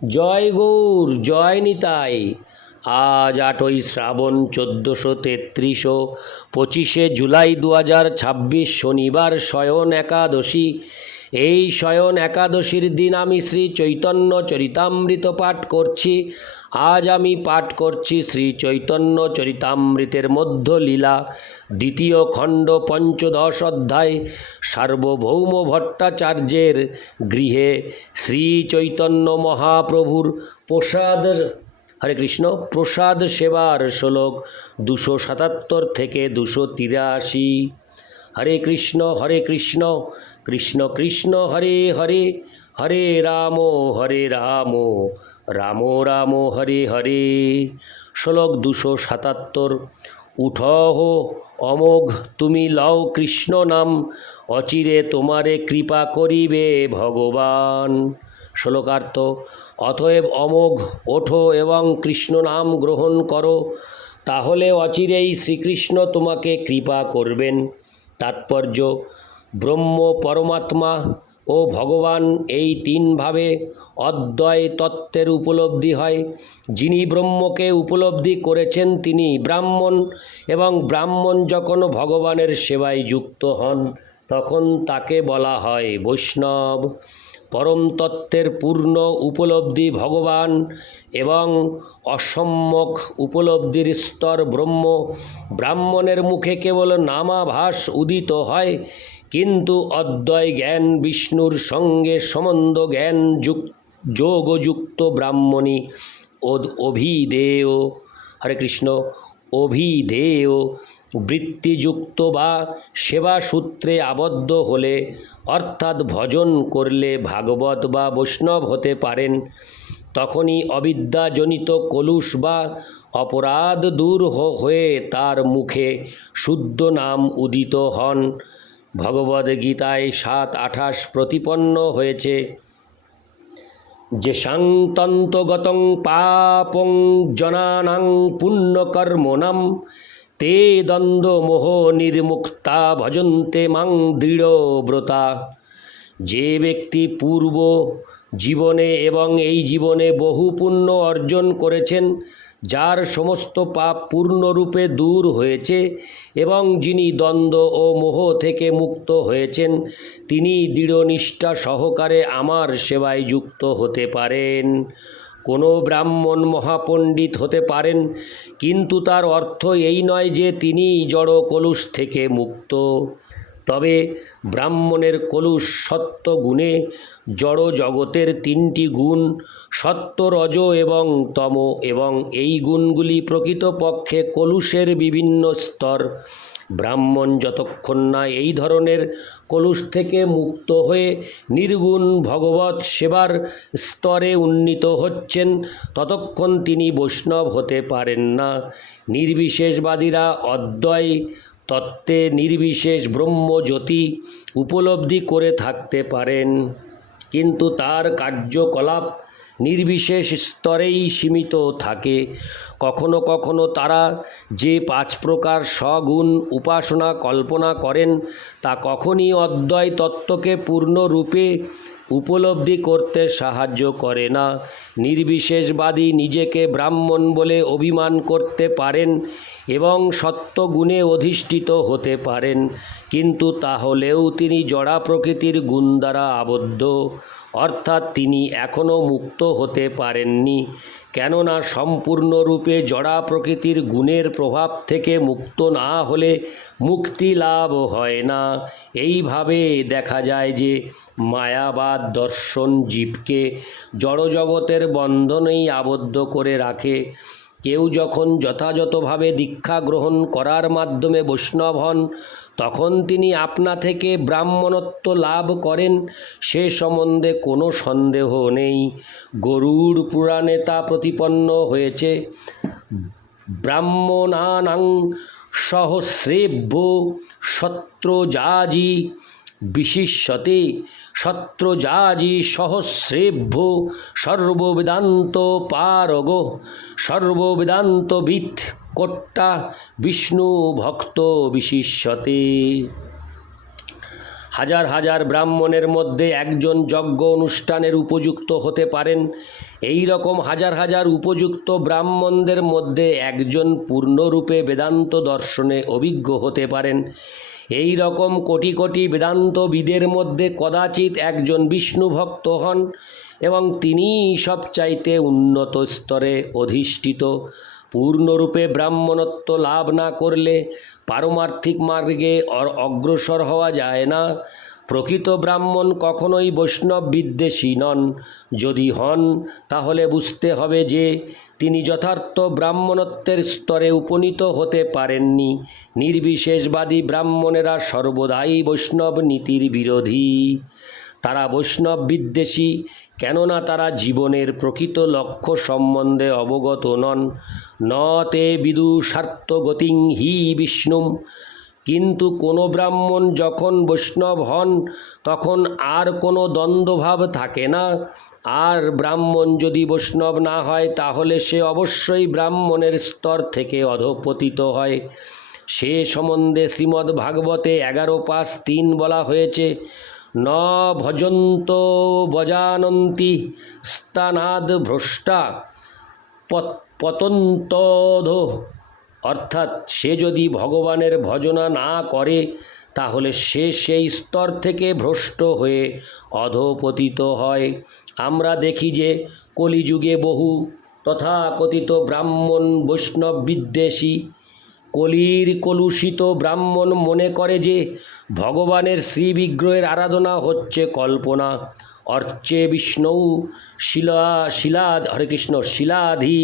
জয় গৌর, জয় নিতাই। আজ 8ই শ্রাবণ 1433, 25শে জুলাই 2026, শনিবার, শয়ন একাদশী। এই শয়ন একাদশীর দিন আমি শ্রী চৈতন্য চরিতামৃত পাঠ করছি। আজ আমি পাঠ করছি শ্রী চৈতন্য চরিতামৃতের মধ্য লীলা, দ্বিতীয় খণ্ড, পঞ্চদশ অধ্যায়, সার্বভৌম ভট্টাচার্যের গৃহে শ্রী চৈতন্য মহাপ্রভুর প্রসাদ, হরে কৃষ্ণ, প্রসাদ সেবার শ্লোক 277 থেকে 283। হরে কৃষ্ণ কৃষ্ণ কৃষ্ণ হরে হরে, হরে রাম রাম রাম হরে হরে। শ্লোক 277। উঠহ অমোঘ তুমি লও কৃষ্ণ নাম, অচিরে তোমারে কৃপা করিবে ভগবান। শ্লোকার্থ: অতএব অমোঘ ওঠো এবং কৃষ্ণ নাম গ্রহণ করো, তাহলে অচিরেই শ্রীকৃষ্ণ তোমাকে কৃপা করবেন। তাৎপর্য: ব্রহ্ম, পরমাত্মা ও ভগবান এই তিনভাবে অদ্বয় তত্ত্বের উপলব্ধি হয়। যিনি ব্রহ্মকে উপলব্ধি করেছেন তিনি ব্রাহ্মণ, এবং ব্রাহ্মণ যখন ভগবানের সেবায় যুক্ত হন তখন তাকে বলা হয় বৈষ্ণব। পরম তত্ত্বের পূর্ণ উপলব্ধি ভগবান এবং অসম্যক উপলব্ধির স্তর ব্রহ্ম। ব্রাহ্মণের মুখে কেবল নামাভাস উদিত হয়, কিন্তু অদ্বয় জ্ঞান বিষ্ণুর সঙ্গে সম্বন্ধ জ্ঞান যোগযুক্ত ব্রাহ্মণী অভিধেয়, হরে কৃষ্ণ, অভিধেয় বৃত্তিযুক্ত বা সেবা সূত্রে আবদ্ধ হলে, অর্থাৎ ভজন করলে ভাগবত বা বৈষ্ণব হতে পারেন। তখনই অবিদ্যাজনিত কলুষ বা অপরাধ দূর হয়ে তার মুখে শুদ্ধ নাম উদিত হন। ভগবদ্গীতায় 7:28 প্রতিপন্ন হয়েছে যে সাংতন্ত গতং পাপং জনানাং পুণ্যকর্মণাম তে দ্বন্দ্ব মোহ নির্মুক্তা ভজন্তে মাং দৃঢ়ব্রতা। যে ব্যক্তি পূর্ব জীবনে এবং এই জীবনে বহু পুণ্য অর্জন করেছেন, যার সমস্ত পাপ পূর্ণরূপে দূর হয়েছে এবং যিনি দ্বন্দ্ব ও মোহ থেকে মুক্ত হয়েছেন, তিনি দৃঢ়নিষ্ঠা সহকারে আমার সেবায় যুক্ত হতে পারেন। কোনো ব্রাহ্মণ মহাপণ্ডিত হতে পারেন, কিন্তু তার অর্থ এই নয় যে তিনি জড় কলুষ থেকে মুক্ত। তবে ব্রাহ্মণের কলুষ সত্ত্ব গুণে জড় জগতের 3টি গুণ, সত্ত্ব, রজ এবং তম, এবং এই গুণগুলি প্রকৃতপক্ষে কলুষের বিভিন্ন স্তর। ব্রাহ্মণ যতক্ষণ না এই ধরনের কলুষ থেকে মুক্ত হয়ে নির্গুণ ভগবৎ সেবার স্তরে উন্নীত হচ্ছেন, ততক্ষণ তিনি বৈষ্ণব হতে পারেন না। নির্বিশেষবাদীরা অদ্বয় তত্ত্বে নির্বিশেষ ব্রহ্মজ্যোতি উপলব্ধি করে থাকতে পারেন, কিন্তু তার কার্যকলাপ নির্বিশেষ স্তরেই সীমিত থাকে। কখনো কখনো তারা যে 5 প্রকার সগুণ উপাসনা কল্পনা করেন, তা কখনই অদ্বয় তত্ত্বকে পূর্ণরূপে উপলব্ধি করতে সাহায্য করে না। নির্বিশেষবাদী নিজেকে ব্রাহ্মণ বলে অভিমান করতে পারেন এবং সত্ত্বগুণে অধিষ্ঠিত হতে পারেন, কিন্তু তাহলেও তিনি জড়া প্রকৃতির গুণ দ্বারা আবদ্ধ, অর্থাৎ তিনি এখনও মুক্ত হতে পারেননি। কেননা সম্পূর্ণরূপে জড়া প্রকৃতির গুণের প্রভাব থেকে মুক্ত না হলে মুক্তি লাভ হয় না। এইভাবে দেখা যায় যে মায়াবাদ দর্শন জীবকে জড়জগতের বন্ধনেই আবদ্ধ করে রাখে। কেউ যখন যথাযথভাবে দীক্ষা গ্রহণ করার মাধ্যমে বৈষ্ণব হন, তখন তিনি আপনা থেকে ব্রাহ্মণত্ব লাভ করেন, সে সম্বন্ধে কোনো সন্দেহ নেই। গরুড় পুরাণে তা প্রতিপন্ন হয়েছে। ব্রাহ্মণানাং সহস্রেভ্য সত্রজাজি বিশিষ্যতে, সত্রজাজি সহস্রেভ্য সর্ববেদান্ত পারগ, সর্ববেদান্তবিদ কোট্টা বিষ্ণু ভক্ত বিশিষ্যতে। হাজার হাজার ব্রাহ্মণের মধ্যে একজন যজ্ঞ অনুষ্ঠানের উপযুক্ত হতে পারেন, এই রকম হাজার হাজার উপযুক্ত ব্রাহ্মণদের মধ্যে একজন পূর্ণরূপে বেদান্ত দর্শনে অভিজ্ঞ হতে পারেন। এই রকম কোটি কোটি বেদান্তবিদের মধ্যে কদাচিৎ একজন বিষ্ণু ভক্ত হন এবং তিনিই সবচাইতে উন্নত স্তরে অধিষ্ঠিত। পূর্ণরূপে ব্রাহ্মণত্ব লাভ না করলে পারমার্থিক মার্গে অগ্রসর হওয়া যায় না। প্রকৃত ব্রাহ্মণ কখনোই বৈষ্ণব বিদ্বেষী নন। যদি হন তাহলে বুঝতে হবে যে তিনি যথার্থ ব্রাহ্মণত্বের স্তরে উপনীত হতে পারেননি। নির্বিশেষবাদী ব্রাহ্মণেরা সর্বদাই বৈষ্ণব নীতির বিরোধী। তারা বৈষ্ণব বিদ্বেষী, কেননা তারা জীবনের প্রকৃত লক্ষ্য সম্বন্ধে অবগত নন। ন তে বিদুষার্থগতিং হি বিষ্ণুম। কিন্তু কোনো ব্রাহ্মণ যখন বৈষ্ণব হন তখন আর কোনো দ্বন্দ্বভাব থাকে না। আর ব্রাহ্মণ যদি বৈষ্ণব না হয় তাহলে সে অবশ্যই ব্রাহ্মণের স্তর থেকে অধঃপতিত হয়। সে সম্বন্ধে শ্রীমদ্ ভাগবতে 11:5-3 বলা হয়েছে, ন ভজন্ত বজানন্তি স্তানাদ ভ্রষ্টা পতন্তধো। অর্থাৎ সে যদি ভগবানের ভজনা না করে তাহলে সে সেই স্তর থেকে ভ্রষ্ট হয়ে অধঃপতিত হয়। আমরা দেখি যে কলিযুগে বহু তথাকথিত ব্রাহ্মণ বৈষ্ণব বিদ্বেষী। কলির কলুষিত ব্রাহ্মণ মনে করে যে ভগবানের শ্রীবিগ্রহের আরাধনা হচ্ছে কল্পনা। অর্চে বিষ্ণু শিলাদ হরে কৃষ্ণ শিলাধি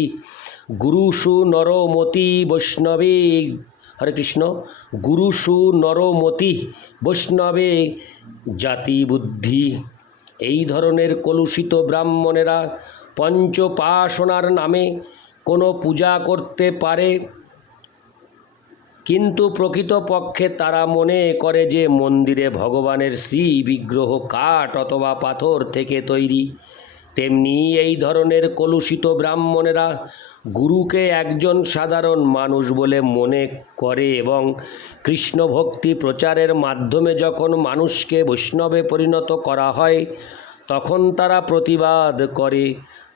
গুরুষু নরমতি বৈষ্ণবে হরে কৃষ্ণ গুরুষু নরমতি বৈষ্ণবে জাতি বুদ্ধি। এই ধরনের কলুষিত ব্রাহ্মণেরা পঞ্চপাশনার নামে কোনো পূজা করতে পারে, কিন্তু প্রকৃতপক্ষে তারা মনে করে যে মন্দিরে ভগবানের শ্রী বিগ্রহ কাঠ অথবা পাথর থেকে তৈরি। তেমনি এই ধরনের কলুষিত ব্রাহ্মণেরা গুরুকে একজন সাধারণ মানুষ বলে মনে করে এবং কৃষ্ণ ভক্তি প্রচারের মাধ্যমে যখন মানুষকে বৈষ্ণবে পরিণত করা হয় তখন তারা প্রতিবাদ করে।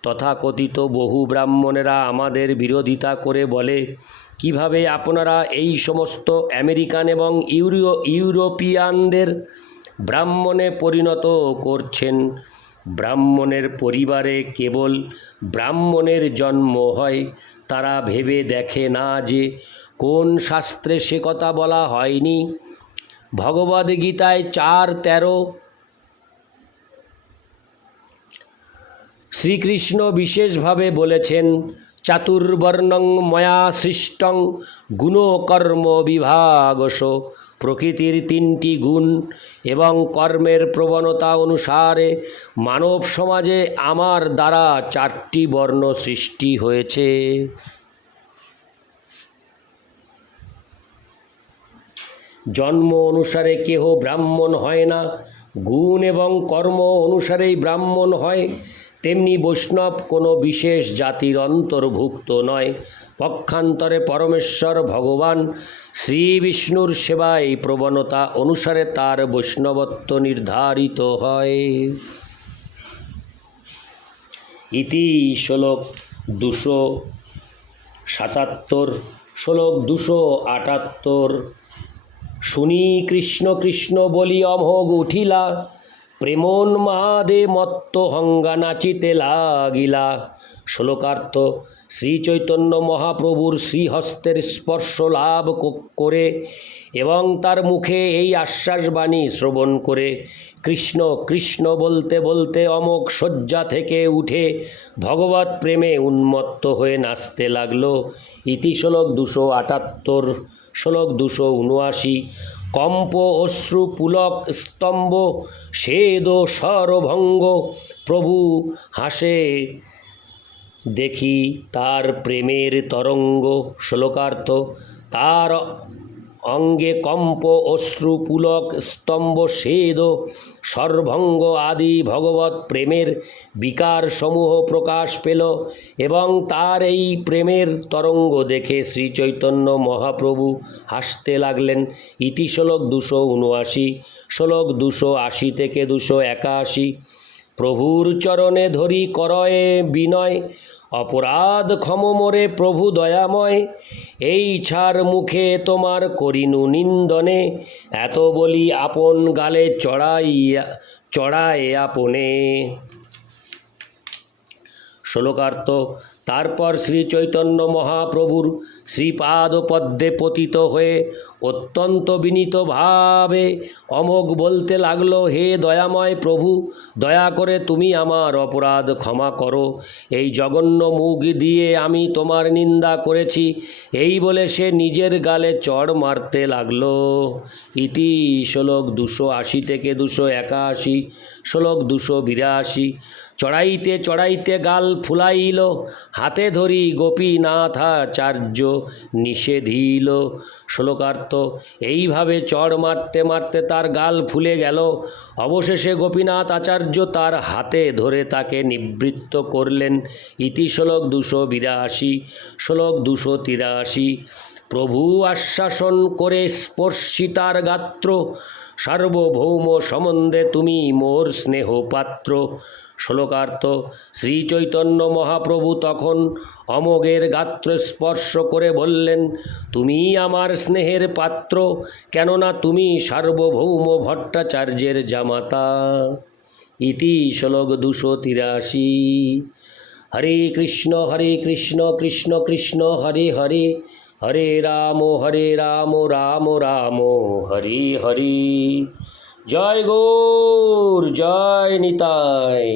তথাকথিত বহু ব্রাহ্মণেরা আমাদের বিরোধিতা করে বলে, কিভাবে আপনারা এই সমস্ত আমেরিকান এবং ইউরোপিয়ানদের ব্রাহ্মণে পরিণত করছেন? ব্রাহ্মণের পরিবারে কেবল ব্রাহ্মণের জন্ম হয়। তারা ভেবে দেখে না যে কোন শাস্ত্রে সে কথা বলা হয়নি। ভগবদ্গীতায় 4:13 শ্রীকৃষ্ণ বিশেষভাবে বলেছেন, চাতুর্বর্ণং ময়া সৃষ্টং গুণকর্ম বিভাগশ। প্রকৃতির 3টি গুণ এবং কর্মের প্রবণতা অনুসারে মানব সমাজে আমার দ্বারা 4টি বর্ণ সৃষ্টি হয়েছে। জন্ম অনুসারে কেহ ব্রাহ্মণ হয় না, গুণ এবং কর্ম অনুসারেই ব্রাহ্মণ হয়। তেমনি বৈষ্ণব কোনো বিশেষ জাতির অন্তর্ভুক্ত নয়। পক্ষান্তরে পরমেশ্বর ভগবান শ্রী বিষ্ণুর সেবায় প্রবণতা অনুসারে তার বৈষ্ণবত্ব নির্ধারিত হয়। ইতি শ্লোক 277 শ্লোক 278। শুনি কৃষ্ণ কৃষ্ণ বলি অমোঘ উঠিলা, প্রেমোন্মাদে মত্ত হঙ্গা নাচিতে লাগিলা। শ্লোকার্থ: শ্রী চৈতন্য মহাপ্রভুর শ্রীহস্তের স্পর্শ লাভ করে এবং তার মুখে এই আশ্বাসবাণী শ্রবণ করে কৃষ্ণ কৃষ্ণ বলতে বলতে অমোঘ শয্যা থেকে উঠে ভগবৎ প্রেমে উন্মত্ত হয়ে নাচতে লাগল। ইতি শ্লোক 278। শ্লোক 279। কম্প অশ্রু পুলক স্তম্ভ সেদ সরভঙ্গ, প্রভু হাসে দেখি তার প্রেমের তরঙ্গ। শ্লোকার্থ: তার অঙ্গে কম্প অশ্রু পুলক স্তম্ভ সেদ সর্বঙ্গ আদি ভগবৎ প্রেমের বিকার সমূহ প্রকাশ পেল এবং তার এই প্রেমের তরঙ্গ দেখে শ্রী চৈতন্য মহাপ্রভু হাসতে লাগলেন। ইতি শ্লোক 279, শ্লোক 280 থেকে 281। প্রভুর চরণে ধরি করয়ে বিনয়, অপরাধ ক্ষম মোরে প্রভু দয়াময়, এই ছাড় মুখে তোমার করিনু নিন্দনে, এত বলি আপন গালে চড়ায় আপনে। শ্লোকার্থ। তারপর শ্রী চৈতন্য মহাপ্রভুর শ্রীপাদ পদ্মে পতিত হয়ে অত্যন্ত বিনীত ভাবে অমোঘ বলতে লাগলো, হে দয়াময় প্রভু, দয়া করে তুমি আমার অপরাধ ক্ষমা করো। এই জঘন্য মুখ দিয়ে আমি তোমার নিন্দা করেছি। এই বলে সে নিজের গালে চড় মারতে লাগলো। ইতি শ্লোক 280 থেকে 281, শ্লোক 282। চড়াইতে চড়াইতে গাল ফুলাইল, হাতে ধরি গোপীনাথাচার্য নিষেধিল। শ্লোকার্থ। এইভাবে চড় মারতে মারতে তার গাল ফুলে গেল। অবশেষে গোপীনাথ আচার্য তার হাতে ধরে তাকে নিবৃত্ত করলেন। ইতি শ্লোক 282, শ্লোক 283। প্রভু আশ্বাসন করে স্পর্শিতার গাত্র, সার্বভৌম সম্বন্ধে তুমি মোর স্নেহ পাত্র। শ্লোকার্থ। শ্রী চৈতন্য মহাপ্রভু তখন অমোঘের গাত্র স্পর্শ করে বললেন, তুমি আমার স্নেহের পাত্র, কেননা তুমি সার্বভৌম ভট্টাচার্যের জামাতা। ইতি শ্লোক 283। হরে কৃষ্ণ কৃষ্ণ কৃষ্ণ হরে হরে, হরে রাম রাম রাম হরে হরে। জয় গৌর, জয় নিতাই।